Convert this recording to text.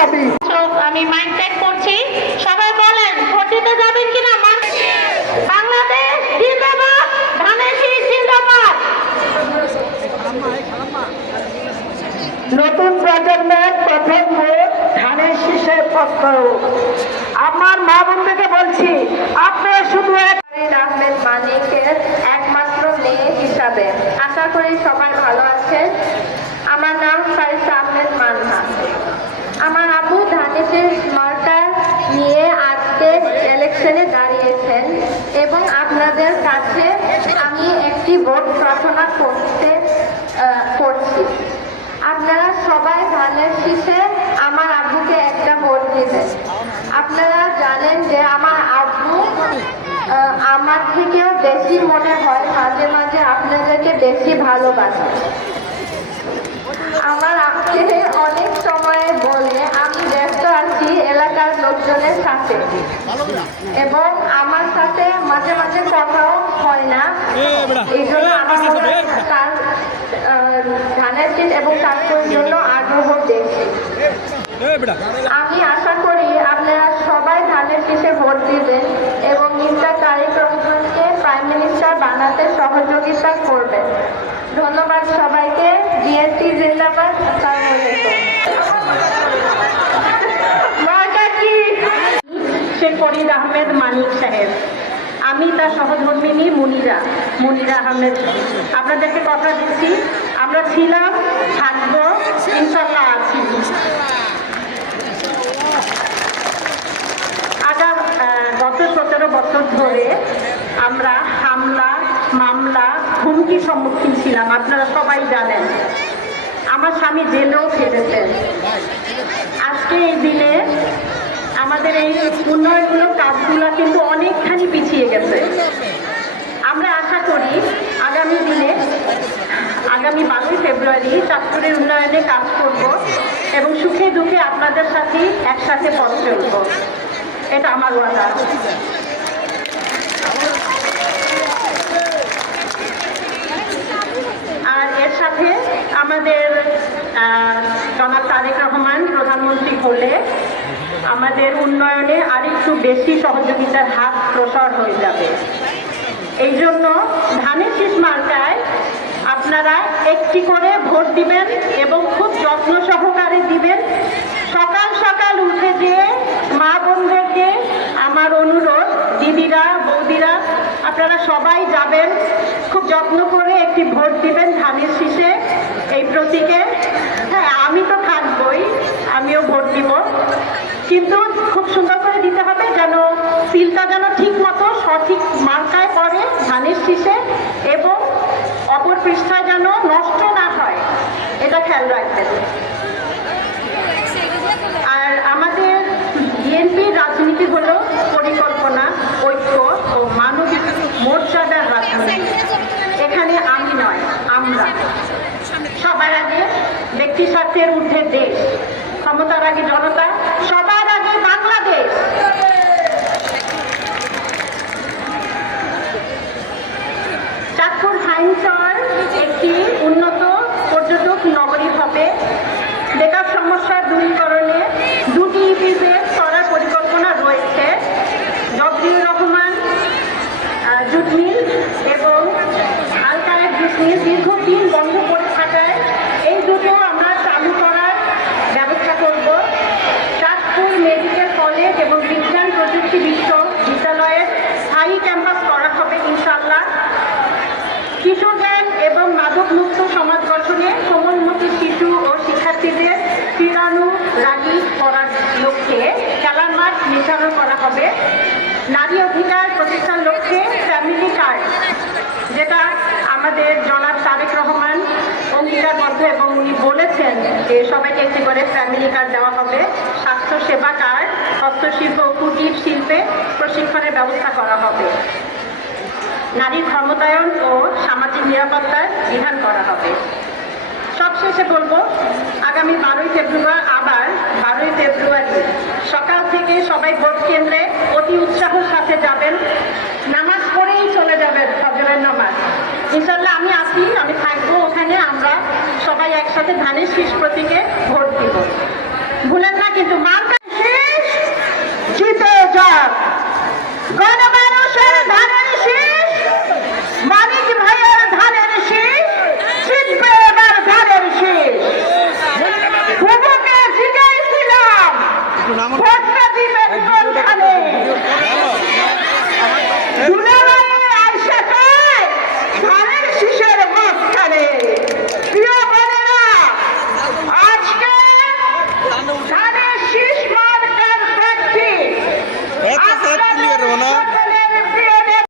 পাবি। আমি mic check করছি, সবাই বলেন ভোট দিতে যাবেন কিনা? বাংলাদেশ জিন্দাবাদ, ধানের শীষ জিন্দাবাদ। নতুন প্রজন্মের প্রথম ভোট ধানের শীষের পক্ষ। আমার মা বোনদেরকে বলছি, আপনারা শুধু আহমেদ মানিকের একমাত্র মেয়ে হিসাবে আশা করি সবাই ভালো আছেন। আমার নাম ফারিসা আহমেদ মানহা। আমার আব্বু ধানের শীষ মার্কা নিয়ে আজকে ইলেকশনে দাঁড়িয়েছেন এবং আপনাদের কাছে আমি একটি ভোট প্রার্থনা করছি। আপনারা সবাই ধানের শীষে আমার আব্বুকে একটা ভোট দিবেন। আপনারা জানেন যে আমার আব্বু আমার থেকেও বেশি মনে হয় মাঝে মাঝে আপনাদেরকে বেশি ভালোবাসে। আমার আব্বুকে অনেক সময় বলে আমি ব্যস্ত আছি এলাকার লোকজনের সাথে এবং আমার সাথে মাঝে মাঝে কথাও হয় না। এই জন্য আমার তার ধানের শীষ এবং চাকরির জন্য আগ্রহ দেখছি। আমি আশা করি আপনারা সবাই ধানের শীষে ভোট দিবেন এবং মিস্টার তারেক রহমানকে প্রাইম মিনিস্টার বানাতে সহযোগিতা করবেন। ধন্যবাদ সবাইকে। বিএনপি জিন্দাবাদ। আসসালামু আলাইকুম। শেখ ফরিদ আহমেদ মানিক সাহেব, আমি তার সহধর্মিনী মুনিরা আহমেদ। আপনাদেরকে কথা দিচ্ছি, আমরা ছিলাম, থাকবো, ইনশাল্লাহ আছি। গত 17 বছর ধরে আমরা হামলা, মামলা, হুমকির সম্মুখীন ছিলাম, আপনারা সবাই জানেন। আমার স্বামী জেলেও খেটেছেন। আজকে এই দিনে আমাদের এই উন্নয়নমূলক কাজগুলো কিন্তু অনেকখানি পিছিয়ে গেছে। আমরা আশা করি আগামী দিনে, আগামী 12 ফেব্রুয়ারি চাঁদপুরের উন্নয়নে কাজ করব এবং সুখে দুঃখে আপনাদের সাথে একসাথে পথ চলব। এটা আমার ওয়াদা। আর এর সাথে আমাদের জনাব তারেক রহমান প্রধানমন্ত্রী হলে আমাদের উন্নয়নে আরেকটু বেশি সহযোগিতার হাত প্রসার হয়ে যাবে। এই জন্য ধানের শীষ মার্কায় আপনারা একটি করে ভোট দিবেন এবং খুব যত্ন সহকারে দিবেন। সকাল সকাল উঠে যেয়ে মা বোনদেরকে আমার অনুরোধ, দিদিরা, বৌদিরা, আপনারা সবাই যাবেন, খুব যত্ন করে একটি ভোট দিবেন ধানের শীষে, এই প্রতীকে। হ্যাঁ, আমি তো থাকবই, আমিও ভোট দিব, কিন্তু খুব সুন্দর করে দিতে হবে, যেন সিলটা যেন ঠিক মতো সঠিক মার্কায় পড়ে ধানের শীষে এবং অপর পৃষ্ঠায় যেন নষ্ট না হয়, এটা খেয়াল রাখবেন। আর আমাদের বিএনপির রাজনীতি হলো পরিকল্পনা, ঐক্য ও মানবিক মর্যাদার রাজনীতি। এখানে আমি নয়, আমরা। সবার আগে ব্যক্তি স্বার্থের ঊর্ধ্বে দেশ, ক্ষমতার আগে জনতা, সবার আগে বাংলাদেশ। চাঁদপুর হাইনচর একটি উন্নত পর্যটক নগরী হবে। বেকার সমস্যা দূরীকরণে 2টি ইপিজেড করার পরিকল্পনা রয়েছে। জবরিউর রহমান জুট মিল এবং আলকায়ের জুট মিল দীর্ঘদিন বন্ধ করে থাকায় এই দুটো আমরা চালু করার ব্যবস্থা করব। চাঁদপুর মেডিকেল কলেজ এবং বিজ্ঞান প্রযুক্তি বিশ্ববিদ্যালয়ের স্থায়ী ক্যাম্পাস করা হবে ইনশাআল্লাহ। কিশোর গ্যাং এবং মাদকমুক্ত সমাজ গঠনে কোমলমতি শিশু ও শিক্ষার্থীদের ক্রীড়ানুরাগী করার লক্ষ্যে খেলার মাঠ নির্ধারণ করা হবে। নারী অধিকার প্রতিষ্ঠার লক্ষ্যে ফ্যামিলি কার্ড, যেটা আমাদের জনাব তারেক রহমান অঙ্গীকারবদ্ধ এবং উনি বলেছেন যে সবাইকে একটি করে ফ্যামিলি কার্ড দেওয়া হবে। স্বাস্থ্য সেবা কার্ড, হস্তশিল্প ও কুটির শিল্পে প্রশিক্ষণের ব্যবস্থা করা হবে। নারীর ক্ষমতায়ন ও সামাজিক নিরাপত্তার বিধান করা হবে। সবশেষে বলবো, আগামী 12 ফেব্রুয়ারি সকাল থেকে সবাই ভোট কেন্দ্রে অতি উৎসাহের সাথে যাবেন, নামাজ পড়েই চলে যাবেন, ফজরের নামাজ। ইনশাল্লাহ আমি আছি, আমি থাকবো ওখানে। আমরা সবাই একসাথে ধানের শীষ প্রতীকে ভোট দিব। ভুলেন না। কিন্তু মা